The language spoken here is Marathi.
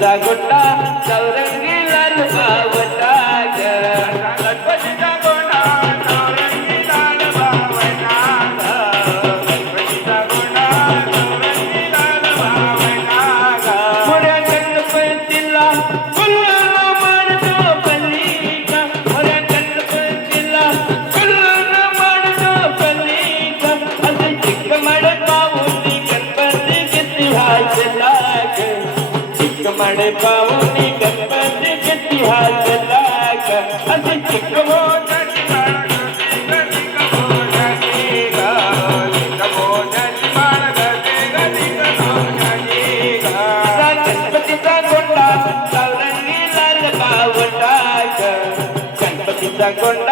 गणपतीचा गोंडा चौरंगी लाल बावटा ग गणपतीचा गोंडा चौरंगी लाल बावटा ग गणपतीचा गोंडा चौरंगी लाल बावटा ग मोऱ्या गणपतीला फुलून मारतो पल्लीचा मोऱ्या गणपतीला फुलून मारतो पल्लीचा असे चिकमड पाऊनी गणपती किती हासला चिकमड पाऊनी गणपती किती हासला असे चिकमोदनी गणपतीचा गोंडा चौरंगी लाल बावटा गणपतीचा गोंडा